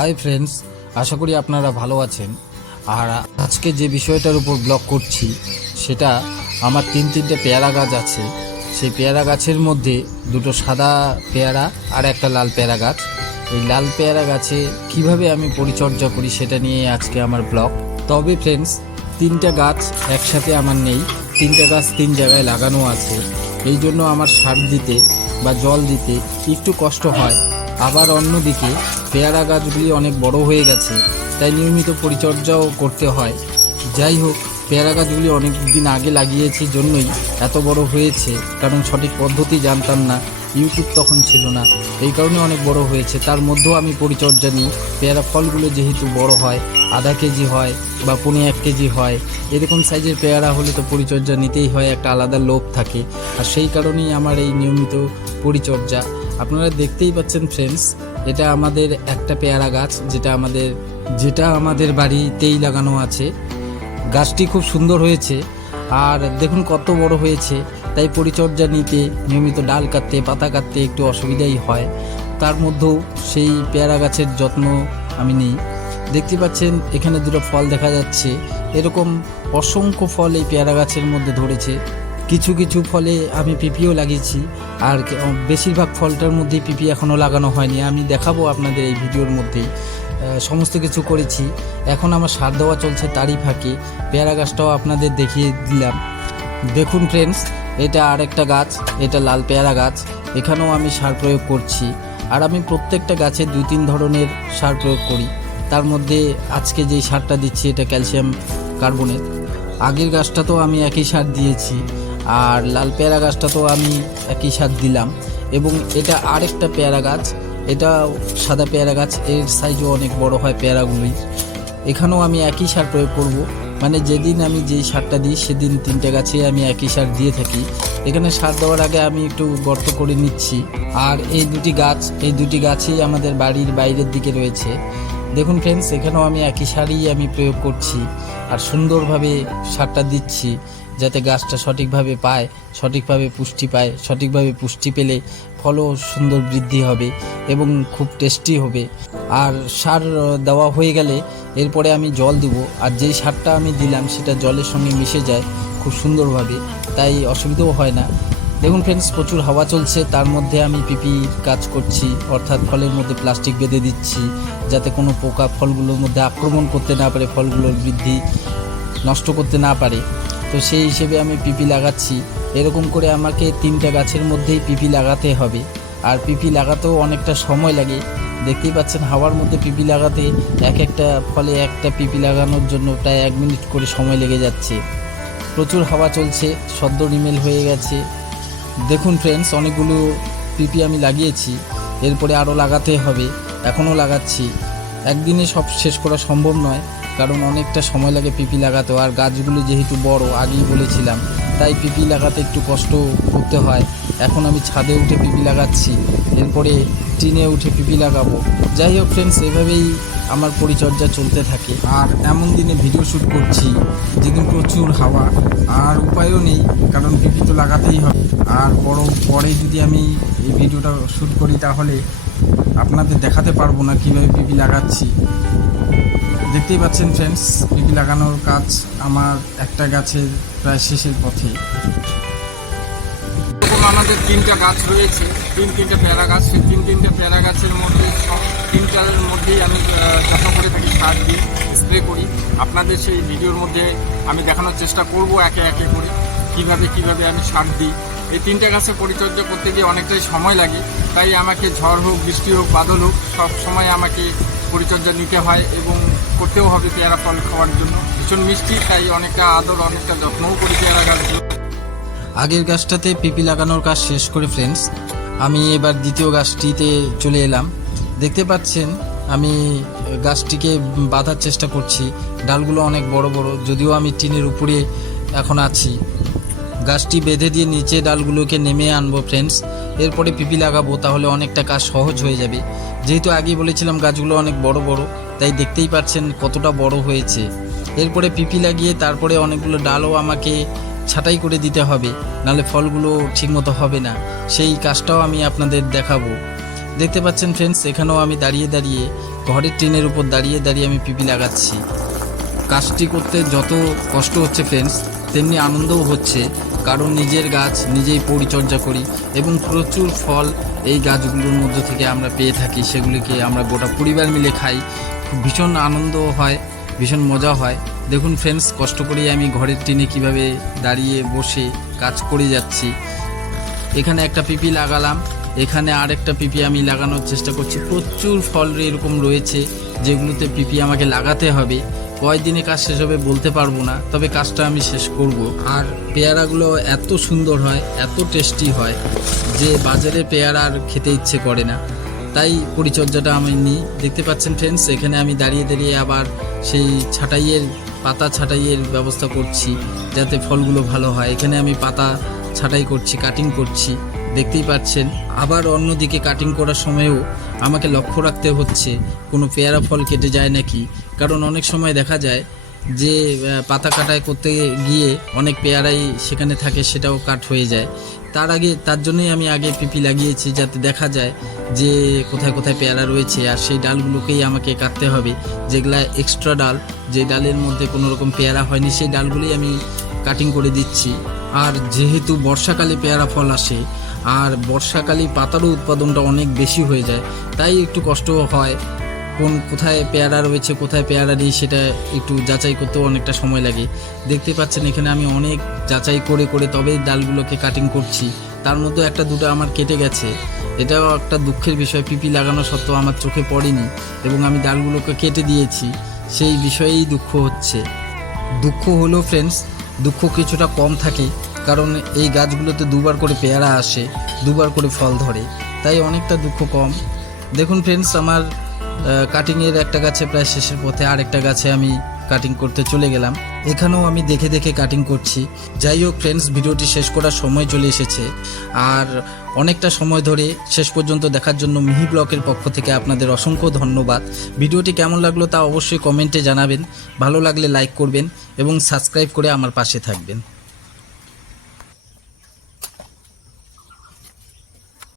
Hi friends, আশা করি আপনারা ভালো আছেন। আর আজকে যে বিষয়টার উপর ব্লগ করছি সেটা আমার তিনটে পেয়ারা গাছ আছে। সেই পেয়ারা গাছের মধ্যে দুটো সাদা পেয়ারা আর একটা লাল পেয়ারা গাছ। এই লাল পেয়ারা গাছে কিভাবে আমি পরিচর্যা করি সেটা নিয়ে আজকে আমার ব্লগ। তবে ফ্রেন্ডস, তিনটা গাছ একসাথে আমার নেই, তিনটা গাছ তিন জায়গায় লাগানো আছে। এই জন্য আমার সার দিতে বা জল দিতে একটু কষ্ট হয়। আবার অন্যদিকে পেয়ারা গাছগুলি অনেক বড় হয়ে গেছে, তাই নিয়মিত পরিচর্যাও করতে হয়। যাই হোক, পেয়ারা গাছগুলি অনেক দিন আগে লাগিয়েছি জন্যই এত বড় হয়েছে, কারণ সঠিক পদ্ধতি জানতাম না, ইউটিউব তখন ছিল না, এই কারণে অনেক বড় হয়েছে। তার মধ্যেও আমি পরিচর্যা নিই। পেয়ারা ফলগুলো যেহেতু বড় হয়, আধা কেজি হয় বা 1.5 কেজি হয়, এরকম সাইজের পেয়ারা হলে তো পরিচর্যা নিতেই হয়, একটা আলাদা লোভ থাকে। আর সেই কারণেই আমার এই নিয়মিত পরিচর্যা। আপনারা দেখতেই পাচ্ছেন ফ্রেন্ডস, এটা আমাদের একটা পেয়ারা গাছ, যেটা আমাদের বাড়িতেই লাগানো আছে। গাছটি খুব সুন্দর হয়েছে, আর দেখুন কত বড় হয়েছে। তাই পরিচর্যা নিতে, নিয়মিত ডাল কাটতে, পাতা কাটতে একটু অসুবিধাই হয়। তার মধ্যেও সেই পেয়ারা গাছের যত্ন আমি নিই। দেখতে পাচ্ছেন এখানে দুটো ফল দেখা যাচ্ছে। এরকম অসংখ্য ফল এই পেয়ারা গাছের মধ্যে ধরেছে। কিছু কিছু ফলে আমি পিপিও লাগিয়েছি, আর বেশিরভাগ ফলটার মধ্যেই পিপি এখনও লাগানো হয়নি। আমি দেখাবো আপনাদের এই ভিডিওর মধ্যেই। সমস্ত কিছু করেছি, এখন আমার সার দেওয়া চলছে, তারই ফাঁকে পেয়ারা গাছটাও আপনাদের দেখিয়ে দিলাম। দেখুন ফ্রেন্ডস, এটা আরেকটা গাছ, এটা লাল পেয়ারা গাছ। এখানেও আমি সার প্রয়োগ করছি, আর আমি প্রত্যেকটা গাছে 2-3 ধরনের সার প্রয়োগ করি। তার মধ্যে আজকে যেই সারটা দিচ্ছি এটা ক্যালসিয়াম কার্বনেট। আগের গাছটাতেও আমি একই সার দিয়েছি, আর লাল পেয়ারা গাছটাতেও আমি একই সার দিলাম। এবং এটা আরেকটা পেয়ারা গাছ, এটা সাদা পেয়ারা গাছ, এর সাইজও অনেক বড় হয় পেয়ারাগুলি। এখানেও আমি একই সার প্রয়োগ করব, মানে যেদিন আমি যেই সারটা দিই সেদিন 3টে গাছে আমি একই সার দিয়ে থাকি। এখানে সার দেওয়ার আগে আমি একটু গর্ত করে নিচ্ছি। আর এই দুটি গাছই আমাদের বাড়ির বাইরের দিকে রয়েছে। দেখুন ফ্রেন্ডস, এখানেও আমি একই সারই আমি প্রয়োগ করছি, আর সুন্দরভাবে সারটা দিচ্ছি যাতে গাছটা সঠিকভাবে পায়, সঠিকভাবে পুষ্টি পায়। সঠিকভাবে পুষ্টি পেলে ফলও সুন্দর বৃদ্ধি হবে এবং খুব টেস্টি হবে। আর সার দেওয়া হয়ে গেলে এরপরে আমি জল দেব, আর যেই সারটা আমি দিলাম সেটা জলের সঙ্গে মিশে যায় খুব সুন্দরভাবে, তাই অসুবিধাও হয় না। দেখুন ফ্রেন্ডস, প্রচুর হাওয়া চলছে, তার মধ্যে আমি পিপি কাজ করছি, অর্থাৎ ফলের মধ্যে প্লাস্টিক বেঁধে দিচ্ছি যাতে কোনো পোকা ফলগুলোর মধ্যে আক্রমণ করতে না পারে, ফলগুলোর বৃদ্ধি নষ্ট করতে না পারে। তো সেই হিসেবে আমি পিপি লাগাচ্ছি। এরকম করে আমাকে 3টে গাছের মধ্যেই পিপি লাগাতে হবে, আর পিপি লাগাতেও অনেকটা সময় লাগে। দেখতেই পাচ্ছেন হাওয়ার মধ্যে পিপি লাগাতে একটা ফলে একটা পিপি লাগানোর জন্য প্রায় 1 মিনিট করে সময় লেগে যাচ্ছে। প্রচুর হাওয়া চলছে, সদ্য রিমেল হয়ে গেছে। দেখুন ফ্রেন্ডস, অনেকগুলো পিপি আমি লাগিয়েছি, এরপরে আরও লাগাতে হবে, এখনও লাগাচ্ছি। একদিনে সব শেষ করা সম্ভব নয়, কারণ অনেকটা সময় লাগে পিপি লাগাতেও। আর গাছগুলো যেহেতু বড়, আগেই বলেছিলাম, তাই পিপি লাগাতে একটু কষ্ট করতে হয়। এখন আমি ছাদে উঠে পিপি লাগাচ্ছি, এরপরে টিনে উঠে পিপি লাগাবো। যাই হোক ফ্রেন্ডস, এভাবেই আমার পরিচর্যা চলতে থাকে। আর এমন দিনে ভিডিও শ্যুট করছি যেদিন প্রচুর হাওয়া, আর উপায়ও নেই, কারণ পিপি তো লাগাতেই হবে। আর পরে যদি আমি এই ভিডিওটা শ্যুট করি তাহলে আপনাদের দেখাতে পারবো না কীভাবে পিপি লাগাচ্ছি। দেখতেই পাচ্ছেন ফ্রেন্ডস, পিপি লাগানোর কাজ আমার একটা গাছের প্রায় শেষের পথে। এরকম আমাদের 3টা গাছ রয়েছে, তিনটে পেয়ারা গাছ। সেই তিনটে পেয়ারা গাছের মধ্যে 3টার মধ্যেই আমি যত্ন করে থাকি, সার দিই, স্প্রে করি। আপনাদের সেই ভিডিওর মধ্যে আমি দেখানোর চেষ্টা করব একে একে করে কীভাবে আমি সার দিই। এই 3টে গাছে পরিচর্যা করতে গিয়ে অনেকটাই সময় লাগে, তাই আমাকে ঝড় হোক, বৃষ্টি হোক, বাদল হোক, সব সময় আমাকে পরিচর্যা নিতে হয় এবং করতেও হবে। পেয়ারা ফল খাওয়ার জন্য ভীষণ মিষ্টি, তাই অনেকটা আদর, অনেকটা যত্নও করি পেয়ারা গাছগুলো। আগের গাছটাতে পিপি লাগানোর কাজ শেষ করে ফ্রেন্ডস, আমি এবার দ্বিতীয় গাছটিতে চলে এলাম। দেখতে পাচ্ছেন আমি গাছটিকে বাঁধার চেষ্টা করছি। ডালগুলো অনেক বড় বড়, যদিও আমি টিনের উপরে এখন আছি। গাছটি বেঁধে দিয়ে নিচে ডালগুলোকে নেমে আনবো ফ্রেন্ডস, এরপরে পিপি লাগাবো, তাহলে অনেকটা কাজ সহজ হয়ে যাবে। যেহেতু আগেই বলেছিলাম গাছগুলো অনেক বড় বড়, তাই দেখতেই পাচ্ছেন কতটা বড় হয়েছে। এরপরে পিপি লাগিয়ে তারপরে অনেকগুলো ডালও আমাকে ছাঁটাই করে দিতে হবে, নাহলে ফলগুলো ঠিকমতো হবে না। সেই কাজটাও আমি আপনাদের দেখাবো। দেখতে পাচ্ছেন ফ্রেন্ডস, এখানেও আমি দাঁড়িয়ে ঘরের টিনের উপর দাঁড়িয়ে দাঁড়িয়ে আমি পিপি লাগাচ্ছি। কাজটি করতে যত কষ্ট হচ্ছে ফ্রেন্ডস, তেমনি আনন্দও হচ্ছে, কারণ নিজের গাছ নিজেই পরিচর্যা করি এবং প্রচুর ফল এই গাছগুলোর মধ্য থেকে আমরা পেয়ে থাকি। সেগুলিকে আমরা গোটা পরিবার মিলে খাই, ভীষণ আনন্দ হয়, ভীষণ মজা হয়। দেখুন ফ্রেন্ডস, কষ্ট করেই আমি ঘরের টিনে কিভাবে দাঁড়িয়ে বসে কাজ করে যাচ্ছি। এখানে একটা পিপি লাগালাম, এখানে আরেকটা পিপি আমি লাগানোর চেষ্টা করছি। প্রচুর ফল এরকম রয়েছে যেগুলোতে পিপি আমাকে লাগাতে হবে। কয়দিনে কাজ শেষ হবে বলতে পারবো না, তবে কাজটা আমি শেষ করব। আর পেয়ারাগুলো এত সুন্দর হয়, এত টেস্টি হয় যে বাজারে পেয়ারা আর খেতে ইচ্ছে করে না। তাই পরিচর্যাটা আমি নিই। দেখতে পাচ্ছেন ফ্রেন্ডস, এখানে আমি দাঁড়িয়ে দাঁড়িয়ে আবার সেই পাতা ছাঁটাইয়ের ব্যবস্থা করছি যাতে ফলগুলো ভালো হয়। এখানে আমি পাতা ছাঁটাই করছি, কাটিং করছি, দেখতেই পাচ্ছেন। আবার অন্যদিকে কাটিং করার সময়ও আমাকে লক্ষ্য রাখতে হচ্ছে কোনো পেয়ারা ফল কেটে যায় নাকি, কারণ অনেক সময় দেখা যায় যে পাতা কাটাই করতে গিয়ে অনেক পেয়ারাই সেখানে থাকে, সেটাও কাট হয়ে যায়। তার জন্যই আমি আগে পিপি লাগিয়েছি, যাতে দেখা যায় যে কোথায় কোথায় পেয়ারা রয়েছে। আর সেই ডালগুলোকেই আমাকে কাটতে হবে, যেগুলা এক্সট্রা ডাল, যে ডালের মধ্যে কোনো রকম পেয়ারা হয়নি, সেই ডালগুলোই আমি কাটিং করে দিচ্ছি। আর যেহেতু বর্ষাকালে পেয়ারা ফল আসে, আর বর্ষাকালে পাতারও উৎপাদনটা অনেক বেশি হয়ে যায়, তাই একটু কষ্টও হয়। কোথায় পেয়ারা রয়েছে কোথায় পেয়ারা নেই সেটা একটু যাচাই করতেও অনেকটা সময় লাগে। দেখতে পাচ্ছেন এখানে আমি অনেক যাচাই করে করে তবেই ডালগুলোকে কাটিং করছি। তার মধ্যে একটা দুটো আমার কেটে গেছে, এটাও একটা দুঃখের বিষয়। পিপি লাগানো সত্ত্বেও আমার চোখে পড়েনি এবং আমি ডালগুলোকে কেটে দিয়েছি, সেই বিষয়েই দুঃখ হচ্ছে। দুঃখ হলো ফ্রেন্ডস, দুঃখ কিছুটা কম থাকে, কারণ এই গাছগুলোতে দুবার করে পেয়ারা আসে, দুবার করে ফল ধরে, তাই অনেকটা দুঃখ কম। দেখুন ফ্রেন্ডস, আমার কাটিংয়ের একটা গাছে প্রায় শেষের পথে, আর একটা গাছে আমি কাটিং করতে চলে গেলাম। এখানেও আমি দেখে দেখে কাটিং করছি। যাই হোক ফ্রেন্ডস, ভিডিওটি শেষ করার সময় চলে এসেছে। আর অনেকটা সময় ধরে শেষ পর্যন্ত দেখার জন্য মিহি ব্লকের পক্ষ থেকে আপনাদের অসংখ্য ধন্যবাদ। ভিডিওটি কেমন লাগলো তা অবশ্যই কমেন্টে জানাবেন। ভালো লাগলে লাইক করবেন এবং সাবস্ক্রাইব করে আমার পাশে থাকবেন।